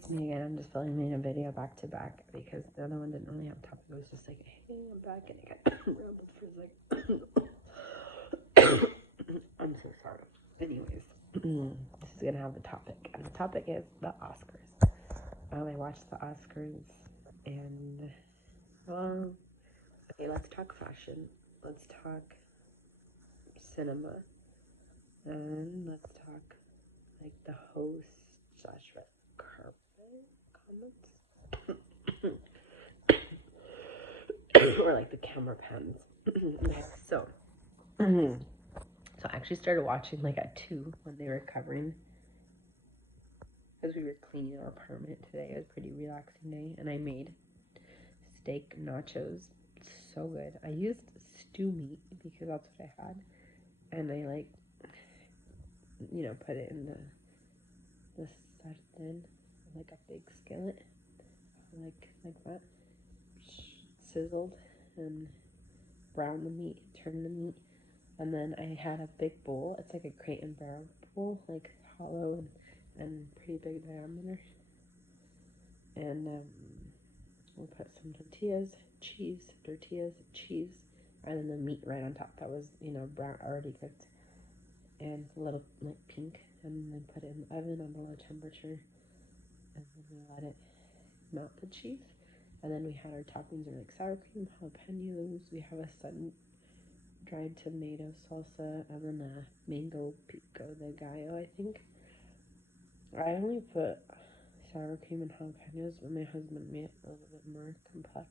it's me again. I'm just filming a video back to back because the other one didn't really have a topic. It was just like, hey, I'm back, and I got rambled for a second. I'm so sorry. Anyways, this is gonna have a topic, and the topic is the Oscars. I watched the Oscars, and okay, let's talk fashion. Let's talk cinema, and let's talk like the host slash red carpet comments. Or like the camera pans. so, so I actually started watching like at 2 when they were covering, because we were cleaning our apartment today. It was a pretty relaxing day, and I made steak nachos. So good. I used stew meat because that's what I had, and I like, put it in the sartén, like a big skillet, like that, sizzled and browned the meat, turned the meat, and then I had a big bowl. It's like a Crate and Barrel bowl, like hollow and pretty big diameter. And we'll put some tortillas, cheese, and then the meat right on top. That was, brown, already cooked, and a little like pink. And then put it in the oven on a low temperature, and then we let it melt the cheese. And then we had our toppings of like sour cream, jalapenos. We have a sun-dried tomato salsa, and then a mango pico de gallo, I think. I only put sour cream and jalapenos, but my husband made it a little bit more complex.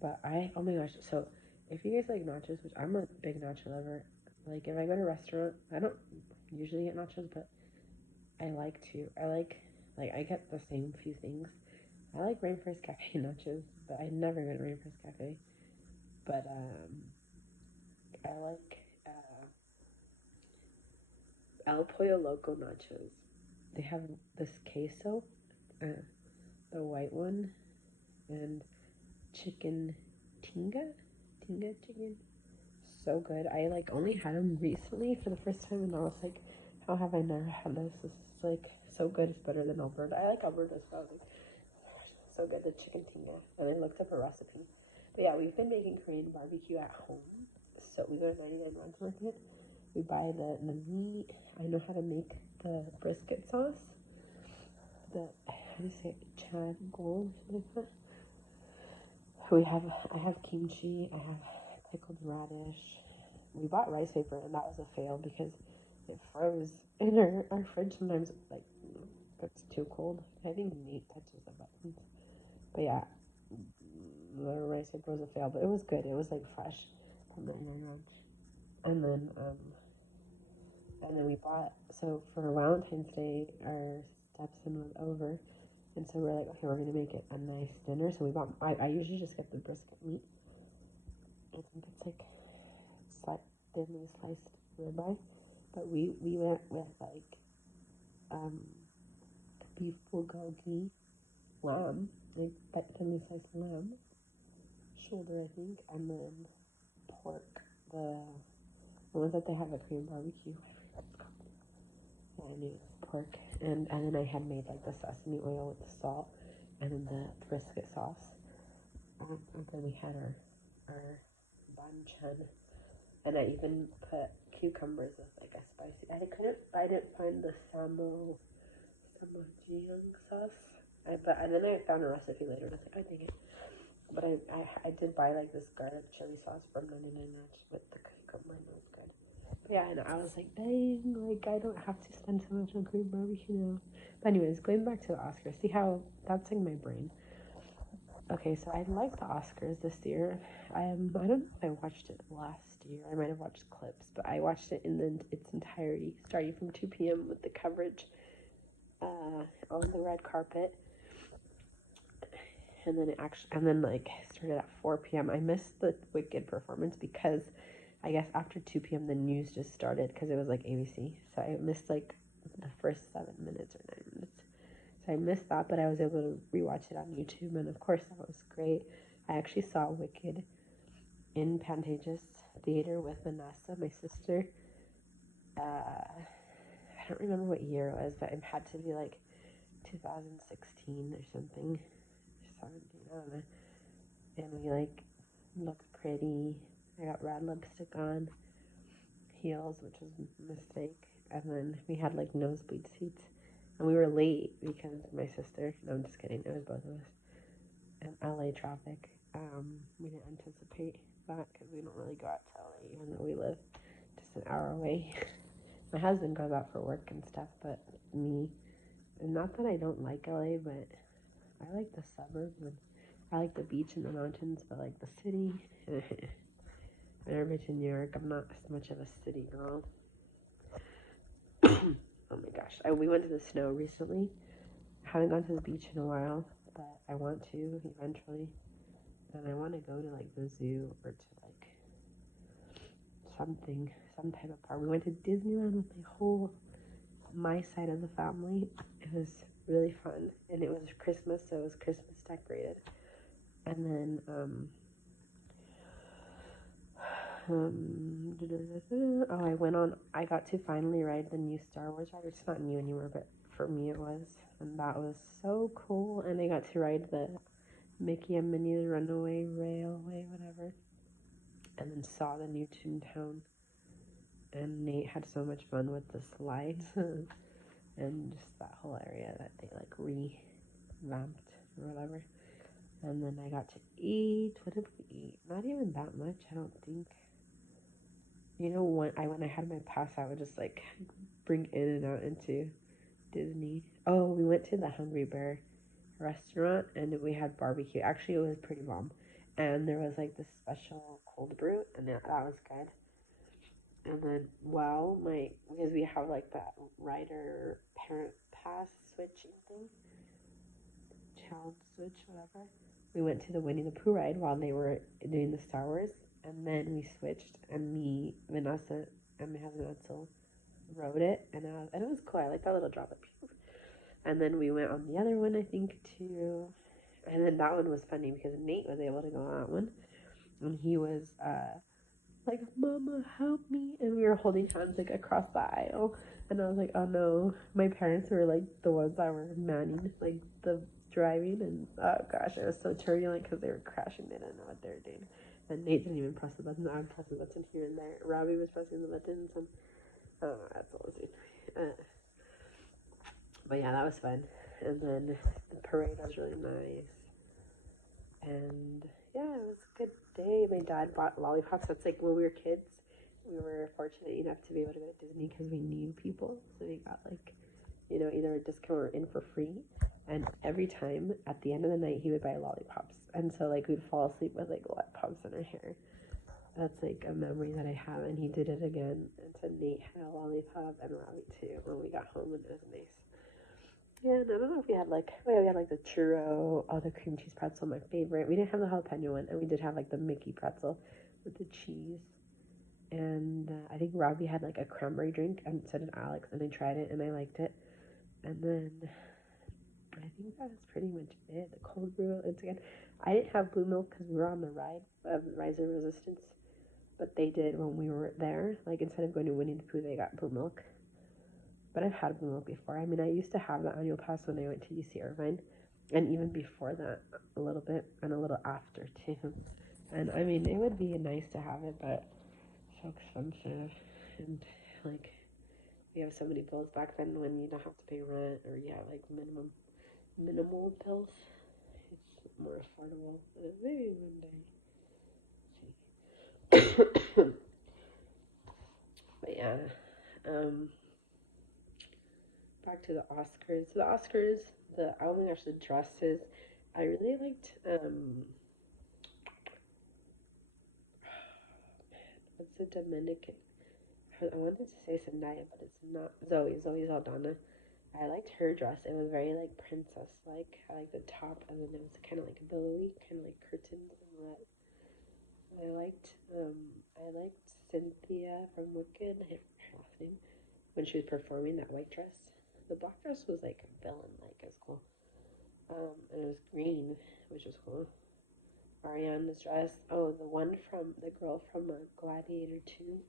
But oh my gosh, so if you guys like nachos, which I'm a big nacho lover, like if I go to a restaurant, I don't usually get nachos, but I like to. I get the same few things. I like Rainforest Cafe nachos, but I never go to Rainforest Cafe. But I like El Pollo Loco nachos. They have this queso, the white one, and chicken tinga chicken. So good. I like only had them recently for the first time, and I was like, how have I never had this? This is like so good. It's better than Alberta. I like Alberta as well. Like, oh my gosh, so good. The chicken tinga. And I looked up a recipe. But yeah, we've been making Korean barbecue at home. So we go to 99 Rents Market. We buy the meat. I know how to make the brisket sauce. How do you say it? Chad Gold, something like that. I have kimchi. I have pickled radish. We bought rice paper, and that was a fail because it froze in our fridge. Sometimes like it's too cold. I think meat touches the buttons. But yeah, the rice paper was a fail, but it was good. It was like fresh from 99 Ranch. And then we bought, so for Valentine's Day, our stepson was over, and so we're like, okay, we're gonna make it a nice dinner. So we bought. I usually just get the brisket meat. I think it's like thinly sliced ribeye, but we went with like beef bulgogi lamb, like thinly sliced lamb shoulder, I think, and then pork, the ones that they have at Korean barbecue. Yeah, I knew it was pork, and then I had made like the sesame oil with the salt, and then the brisket sauce, and then we had our banchan, and I even put cucumbers with like a spicy. I didn't find the samojang sauce. And then I found a recipe later, and I was like, I think it. But I did buy like this garlic chili sauce from 99 Ranch with the cucumber, and it was good. But yeah, and I was like, dang, like I don't have to spend so much on Korean barbecue now. But anyways, going back to the Oscars, see how that's in my brain. Okay, so I liked the Oscars this year. I don't know if I watched it last year. I might have watched clips, but I watched it in its entirety, starting from 2 p.m. with the coverage on the red carpet, and then like started at 4 p.m. I missed the Wicked performance because I guess after 2 p.m. the news just started because it was like ABC, so I missed like the first 7 minutes or 9 minutes. So I missed that, but I was able to rewatch it on YouTube, and of course that was great. I actually saw Wicked in Pantages Theater with Vanessa, my sister. I don't remember what year it was, but it had to be like 2016 or something, 17, I don't know. And we like looked pretty. I got red lipstick on, heels, which was a mistake. And then we had like nosebleed seats. And we were late because my sister, no, I'm just kidding, it was both of us. And LA traffic. We didn't anticipate that because we don't really go out to LA, even though we live just an hour away. My husband goes out for work and stuff, but me, and not that I don't like LA, but I like the suburbs and I like the beach and the mountains, but like the city. I've never been to New York. I'm not as much of a city girl. Oh my gosh. We went to the snow recently. I haven't gone to the beach in a while, but I want to eventually. And I want to go to like the zoo or to like something, some type of park. We went to Disneyland with my side of the family. It was really fun. And it was Christmas, so it was Christmas decorated. And then, I got to finally ride the new Star Wars ride. It's not new anymore, but for me it was. And that was so cool. And I got to ride the Mickey and Minnie's Runaway Railway, whatever. And then saw the new Toontown. And Nate had so much fun with the slides. And just that whole area that they like revamped or whatever. And then I got to eat. What did we eat? Not even that much, I don't think. You know, when I had my pass, I would just like bring in and out into Disney. Oh, we went to the Hungry Bear restaurant and we had barbecue. Actually, it was pretty bomb. And there was like this special cold brew, and that was good. And then, because we have like that rider parent pass switching thing, child switch, whatever. We went to the Winnie the Pooh ride while they were doing the Star Wars, and then we switched, and me, Vanessa, and my husband Edsel rode it, and it was cool. I like that little drop of pew. And then we went on the other one, I think, too. And then that one was funny because Nate was able to go on that one, and he was like, "Mama, help me!" And we were holding hands like across the aisle, and I was like, "Oh no!" My parents were like the ones that were manning like the driving, and oh gosh, it was so turbulent because they were crashing. They didn't know what they were doing, and Nate didn't even press the button. I would press the button here and there. Robbie was pressing the buttons, and I don't know, that's all I was doing. But yeah, that was fun. And then the parade was really nice. And yeah, it was a good day. My dad bought lollipops. That's like when we were kids, we were fortunate enough to be able to go to Disney because we knew people. So we got like, either a discount or in for free. And every time at the end of the night, he would buy lollipops. And so like we'd fall asleep with like lollipops in our hair. That's like a memory that I have. And he did it again. And so Nate had a lollipop and Robbie too when we got home, and it was nice. Yeah, and I don't know if we had we had like the churro, the cream cheese pretzel, my favorite. We didn't have the jalapeno one, and we did have like the Mickey pretzel with the cheese. And I think Robbie had like a cranberry drink, and so did Alex, and I tried it and I liked it. And then I think that was pretty much it. The cold brew, once again. I didn't have blue milk because we were on the ride of Rise of Resistance, but they did when we were there. Like instead of going to Winnie the Pooh, they got blue milk. But I've had blue milk before. I mean, I used to have the annual pass when I went to UC Irvine, and even before that, a little bit, and a little after too. And I mean, it would be nice to have it, but so expensive, and like we have so many bills back then when you don't have to pay rent or like minimal bills. It's more affordable. Maybe one day. But yeah. Back to the Oscars. Oh my gosh, the dresses. I really liked, what's the Dominican? I wanted to say Zendaya, but it's not. Zoe Saldana. I liked her dress. It was very like princess-like. I liked the top, and then it was kind of like billowy, kind of like curtains and red. I liked Cynthia from Wicked, her last name, when she was performing that white dress. The black dress was like a villain, like it was cool. And it was green, which was cool. Ariana's dress. Oh, the girl from Gladiator 2.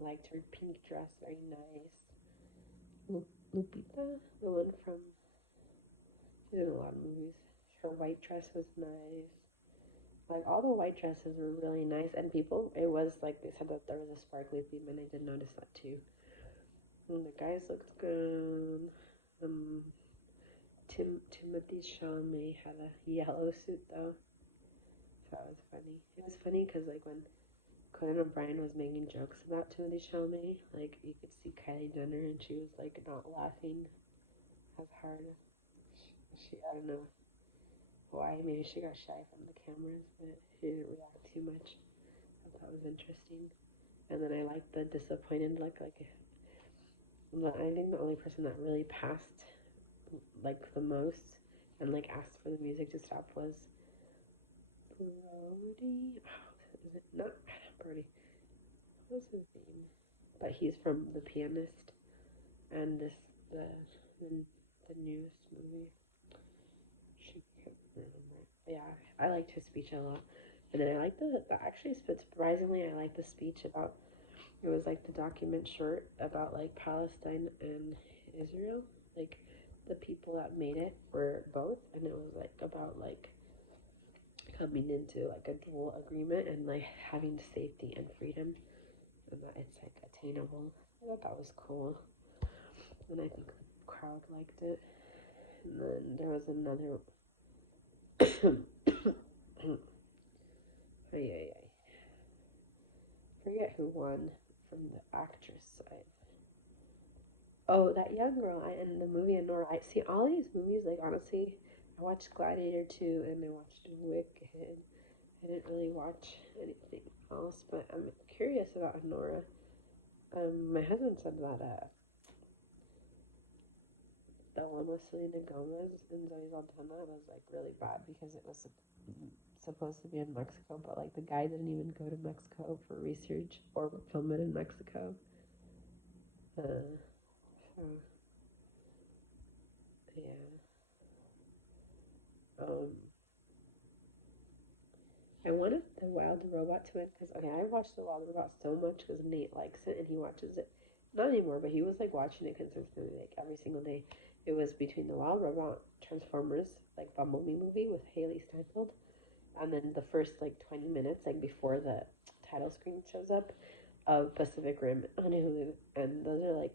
Liked her pink dress, very nice. Lupita, the one from She's in a lot of movies. Her white dress was nice. Like, all the white dresses were really nice, and people, it was like they said that there was a sparkly theme, and I did notice that too. And the guys looked good. Um, Timothy Chalamet had a yellow suit though, so that was funny. It was funny because like when Conan O'Brien was making jokes about Timothy Chalamet, like you could see Kylie Jenner, and she was like not laughing as hard. I don't know why. Maybe she got shy from the cameras, but she didn't react too much. I thought that was interesting. And then I liked the disappointed look. Like, I think the only person that really passed like the most and like asked for the music to stop was Brody. Oh, is it not Brody? What was his name? But he's from The Pianist and the, the newest movie. She can't remember. Yeah, I liked his speech a lot. And then I liked the actually, surprisingly, I liked the speech about, it was like the document short about like Palestine and Israel. Like the people that made it were both, and it was like about like coming into like a dual agreement and like having safety and freedom, and that it's like attainable. I thought that was cool, and I think the crowd liked it. And then there was another I forget who won from the actress side. Oh, that young girl in the movie Anora. I see all these movies. Like, honestly, I watched Gladiator 2 and I watched Wicked. I didn't really watch anything else, but I'm curious about Anora. My husband said that the one with Selena Gomez and Zoe Saldana was like really bad because it was supposed to be in Mexico, but like the guy didn't even go to Mexico for research or film it in Mexico. So yeah. I wanted the Wild Robot to win because, okay, I watched the Wild Robot so much because Nate likes it and he watches it. Not anymore, but he was like watching it consistently, like every single day. It was between the Wild Robot, Transformers, like Bumblebee movie with Haley Steinfeld, and then the first like 20 minutes, like before the title screen shows up, of Pacific Rim on Hulu. And those are like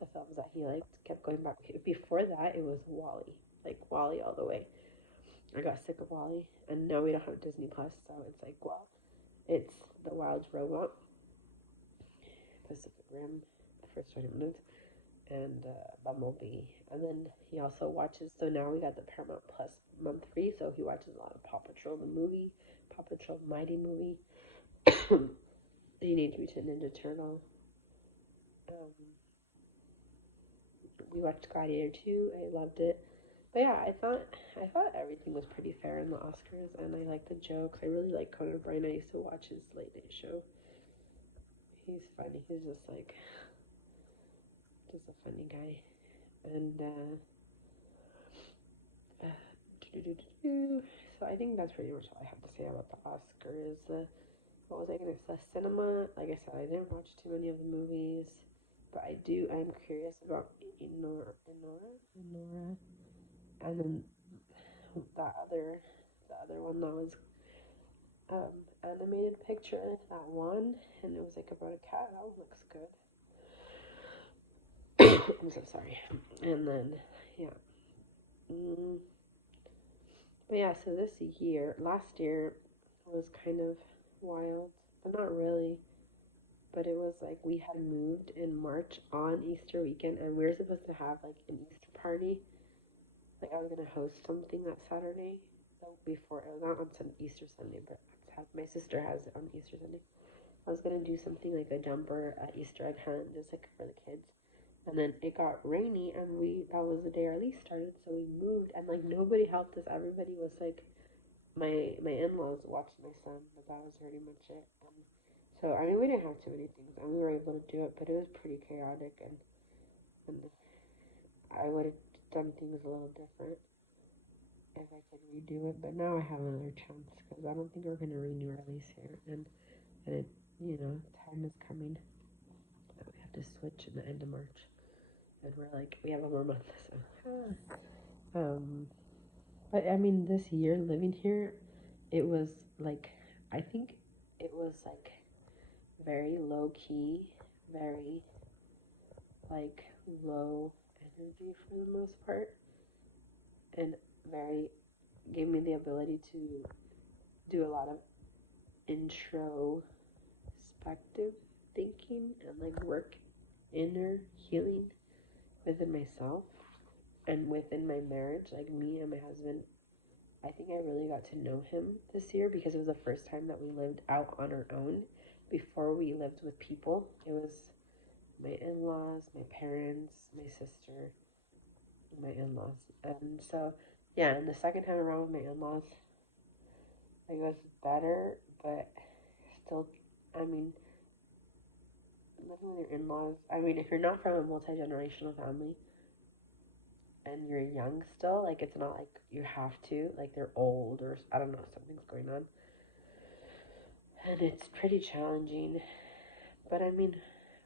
the films that he liked, kept going back. Before that, it was WALL-E, like WALL-E all the way. I got sick of WALL-E, and now we don't have Disney Plus, so it's like, well, it's The Wild Robot, Pacific Rim, the first 20 minutes, and Bumblebee. And then he also watches, so now we got the Paramount Plus month free, so he watches a lot of Paw Patrol, the movie, Paw Patrol Mighty movie, Teenage Mutant Ninja Turtle. We watched Gladiator 2, I loved it. But yeah, I thought everything was pretty fair in the Oscars, and I liked the jokes. I really like Conan O'Brien. I used to watch his late night show. He's funny. He's just a funny guy. And so I think that's pretty much all I have to say about the Oscars. What was I gonna say? Cinema. Like I said, I didn't watch too many of the movies, but I'm curious about Enora, and then the other one that was animated picture, that one, and it was like about a cat. That one looks good. I'm so sorry. And then but yeah, so last year was kind of wild, but not really. But it was like we had moved in March on Easter weekend, and we were supposed to have like an Easter party. Like, I was gonna host something that Saturday, before it was not on Easter Sunday, but my sister has it on Easter Sunday. I was gonna do something like a jumper at Easter egg hunt, just like for the kids. And then it got rainy, and that was the day our lease started, so we moved, and like nobody helped us. Everybody was like, my in-laws watched my son, but that was pretty much it. So I mean, we didn't have too many things, and we were able to do it, but it was pretty chaotic, and I would have done things a little different if I could redo it. But now I have another chance because I don't think we're gonna renew our lease here, and it, time is coming that we have to switch in the end of March. And we're like, we have one more month, so Um, but I mean, this year living here, it was like, I think it was like very low key, very like low energy for the most part, and very gave me the ability to do a lot of introspective thinking and like work inner healing within myself and within my marriage. Like me and my husband, I think I really got to know him this year because it was the first time that we lived out on our own. Before we lived with people, it was my in-laws, my parents, my sister, my in-laws. And so, yeah, and the second time around with my in-laws, like, it was better, but still, I mean, living with your in-laws, I mean, if you're not from a multi-generational family and you're young still, like, it's not like you have to, like, they're old or, I don't know, something's going on. And it's pretty challenging, but I mean,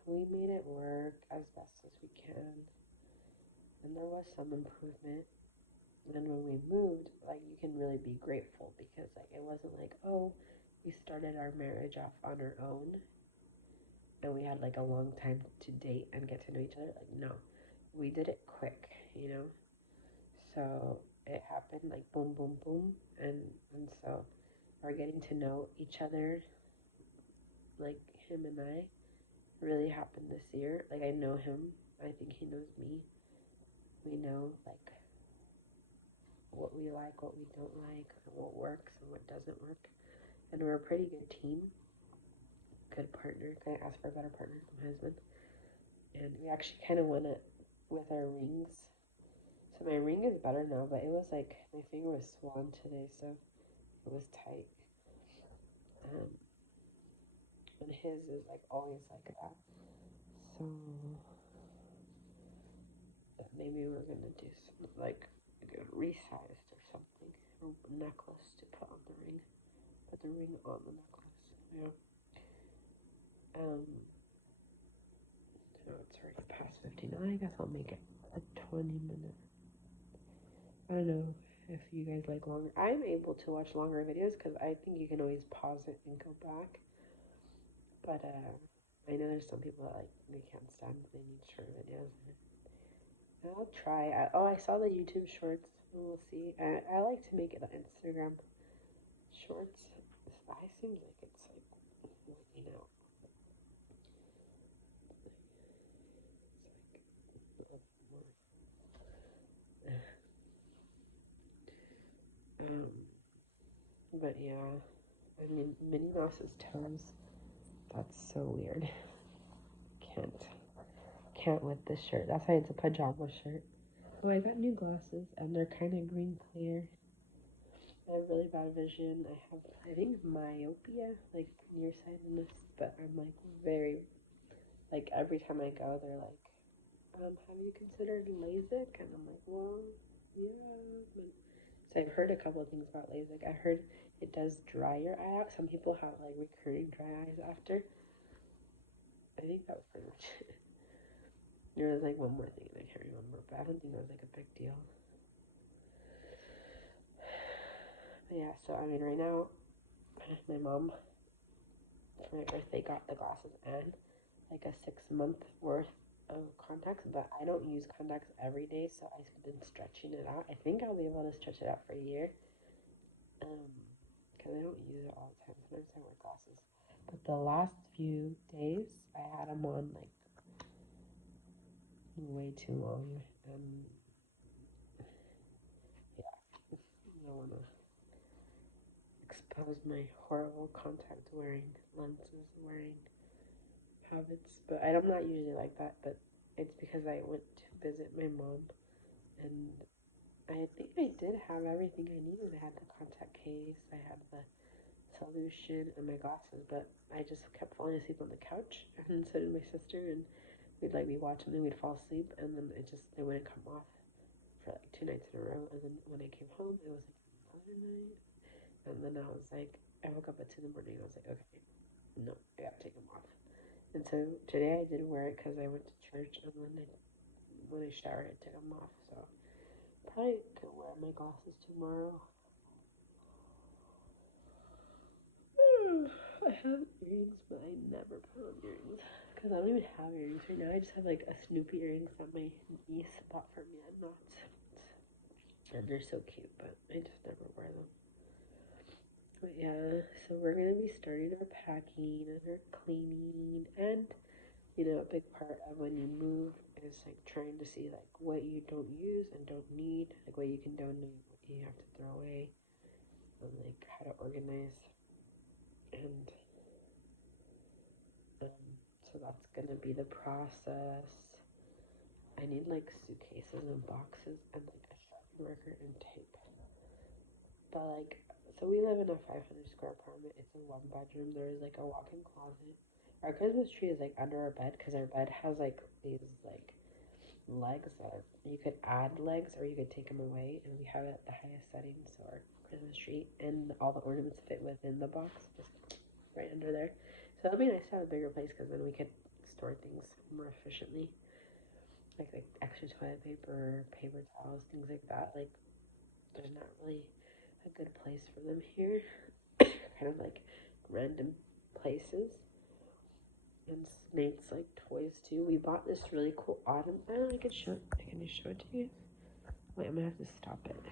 we made it work as best as we can, and there was some improvement. And when we moved, like, you can really be grateful because, like, it wasn't like, oh, we started our marriage off on our own and we had like a long time to date and get to know each other. Like, no, we did it quick, you know? So it happened like boom, boom, boom. And so our getting to know each other, like him and I, really happened this year. Like, I know him, I think he knows me. We know, like, what we like, what we don't like, and what works and what doesn't work. And we're a pretty good team, good partner. Can I ask for a better partner than my husband? And we actually kind of went it with our rings. So my ring is better now, but it was like my finger was swollen today, so it was tight. Um, and his is like always like that. So maybe we're gonna do some, like resized or something, or necklace to put on the ring. Put the ring on the necklace. Yeah. Um. So it's already past 59. I guess I'll make it a 20-minute. I don't know if you guys like longer. I'm able to watch longer videos because I think you can always pause it and go back. But I know there's some people that like they can't stand. They need short videos. I'll try. I saw the YouTube shorts. We'll see. I like to make it on Instagram shorts. I seems like it's like working out. It's like a little more. But yeah, I mean, Minnie Mouse's toes. That's so weird. Can't with this shirt. That's why it's a pajama shirt. Oh, I got new glasses and they're kind of green clear. I have really bad vision. I think, myopia, like nearsightedness, but I'm like very, like every time I go, they're like, have you considered LASIK? And I'm like, well, yeah. But... So I've heard a couple of things about LASIK. I heard it does dry your eye out. Some people have like recurring dry eyes after. I think that was pretty much it. There was like one more thing and I can't remember, but I don't think it was like a big deal. But yeah, so I mean, right now, my mom for my birthday got the glasses and like a 6-month worth of contacts, but I don't use contacts every day, so I've been stretching it out. I think I'll be able to stretch it out for a year, because I don't use it all the time. Sometimes I wear glasses, but the last few days I had them on like way too long, and yeah, I don't want to expose my horrible contact wearing lenses wearing habits, but I'm not usually like that, but it's because I went to visit my mom, and I think I did have everything I needed. I had the contact case, I had the solution, and my glasses, but I just kept falling asleep on the couch, and so did my sister, and we'd like be watching, and we'd fall asleep, and then it wouldn't come off for like 2 nights in a row, and then when I came home, it was like another night, and then I was like, I woke up at 2 in the morning, and I was like, okay, no, I gotta take them off. And so today I did wear it because I went to church, and then when I showered, I took them off. So, Probably could wear my glasses tomorrow. I have earrings, but I never put on earrings. Because I don't even have earrings right now. I just have like a Snoopy earrings that my niece bought for me at Knott's. And they're so cute, but I just never wear them. But yeah, so we're going to be starting our packing and our cleaning. And, you know, a big part of when you move is like trying to see like what you don't use and don't need, like what you can donate, what you have to throw away, and like how to organize. And so that's gonna be the process. I need like suitcases and boxes and like a Sharpie marker and tape. But like, so we live in a 500 square apartment. It's a 1 bedroom. There is like a walk-in closet. Our Christmas tree is like under our bed because our bed has like these like legs that are, you could add legs or you could take them away, and we have it at the highest setting, so our Christmas tree and all the ornaments fit within the box, just right under there. So it'll be nice to have a bigger place because then we could store things more efficiently, like extra toilet paper, paper towels, things like that. Like there's not really a good place for them here. Kind of like random places. And Snake's like toys too. We bought this really cool autumn. I can just show it to you. Wait, I'm gonna have to stop it.